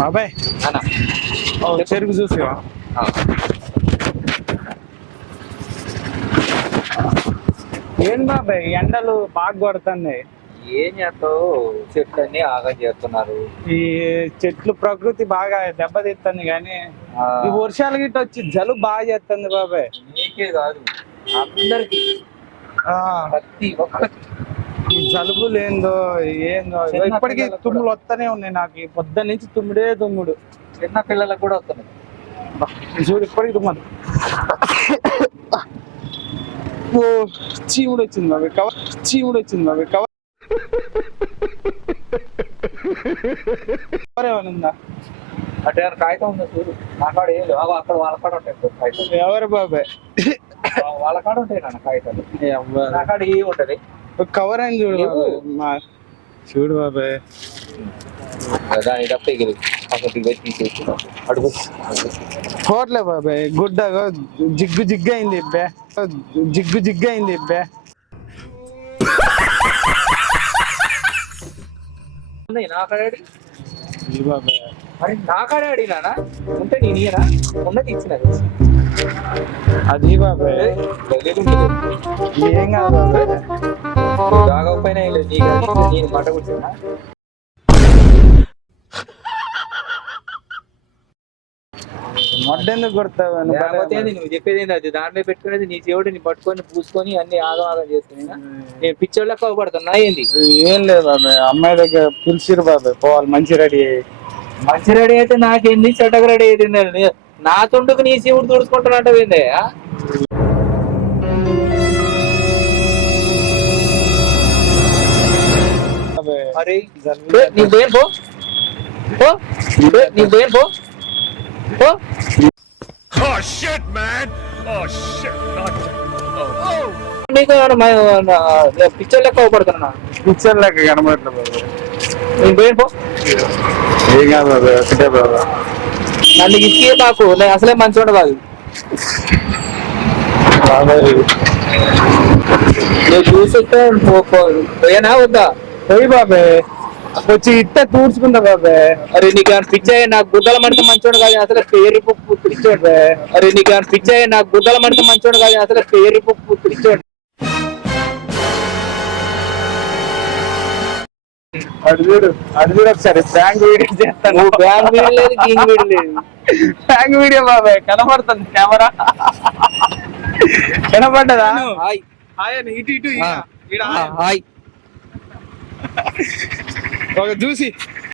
బాబాయ్ చెరుకు చూసావా? ఏం బాబాయ్ ఎండలు బాగా కొడుతున్నాయి. ఏం చేస్తావు, చెట్లన్నీ ఆగం చేస్తున్నారు. ఈ చెట్లు ప్రకృతి బాగా దెబ్బతీస్తుంది కానీ ఈ వర్షాలు గిట్ట వచ్చి జలుబు బాగా చేస్తుంది బాబాయ్. నీకే కాదు అందరికి, ప్రతి ఒక్కరికి ఈ జలుబు లేదో ఏందో ఇప్పటికీ తుమ్ములు వస్తూనే ఉన్నాయి. నాకు పొద్దున్న నుంచి తుమ్ముడే తుమ్ముడు. చిన్న పిల్లలకు కూడా వస్తున్నాయి. చూడు ఇప్పటికి తుమ్మదు. ఓ చీముడు వచ్చింది బాబాయ్, కవర్ చీముడు వచ్చింది బాబాయ్. కవర్ ఏమైనా ఉందా? అంటే కాగితం ఉందా చూడు. నా కాడ ఏం లేవు, అక్కడ వాళ్ళ కాడ ఉంటాయి కాగితం. ఎవరు బాబాయ్? వాళ్ళ కాడ ఉంటాయి నాన్న కాగితాలు, నా కాడ ఏ ఉంటది. కవర్ అని చూడు చూడు బాబాయ్. దాని తప్ప అడుగు పోట్లే బాబాయ్. గుడ్డ జిగ్గు జిగ్గు అయింది ఇబ్బే, జిగ్గు జిగ్గు అయింది ఇబ్బే. నా కాడ బాబాయ్ మరి నా కాడ అడిగినా ఉంటే నేను ఇయనా, ఉన్నది ఇచ్చిన అది బాబాయ్. ఏం కాదు బాబాయ్, రాకపోయినా నేను మాట కూర్చున్నా. మొడ్డెందుకు కొడతావు? లేకపోతే నువ్వు చెప్పేది ఏంటి, అది దాంట్లో పెట్టుకునేది నీ చెవుడు నీ పట్టుకొని పూసుకొని అన్ని ఆగం ఆగం చేసుకుని నేను పిచ్చోళ్ళ కోపడుతున్నా. ఏంది ఏం లేదు బాబాయ్, అమ్మాయి దగ్గర పిలిచిరు బాబాయ్, పోవాలి మంచి రెడీ అయ్యి. మంచి రెడీ అయితే నాకేంది, చెడ్డకు రెడీ అయితే నా తుండుకు నీ శివుడు తుడుచుకుంటున్నట్టు ఏంది? మరి నీ పేరు పో, నీ పేరు పో. నీకు పిక్చర్ లెక్క అవపడుతున్నా. పిక్చర్ లెక్క కనబడట్లేదు బాబాయ్. నీ పేరు పో. ఏం కాదు బాబాయ్, ఒకటే బాబాయ్. నన్ను ఇచ్చి నాకు నేను అసలే మంచివాడు కాదు. నేను చూసిస్తే పోయానా వద్దా? పోయి బాబాయ్, వచ్చి ఇట్టే తూడ్చుకుంటా బాబాయ్. అరే నీకు పిచ్చాయి, నాకు గుద్దల మడితే మంచోడు కాదు అసలు పేరు పప్పు పిచ్చోడు. అరే నీకు పిచ్చాయి, నాకు గుద్దల మడితే మంచోడు కాదు అసలు పేరు పప్పు పిచ్చోడు. అడుగుడు ఒకసారి బ్యాంక్ వీడియో చేస్తాను. నువ్వు బ్యాంక్ వీడియో లేదు, గీంగ్ వీడియో లేదు, బ్యాంక్ వీడియో బాబాయ్. కనపడుతుంది కెమెరా, కనపడ్డదా? ఇటు ఇటు హాయ్ ఒక చూసి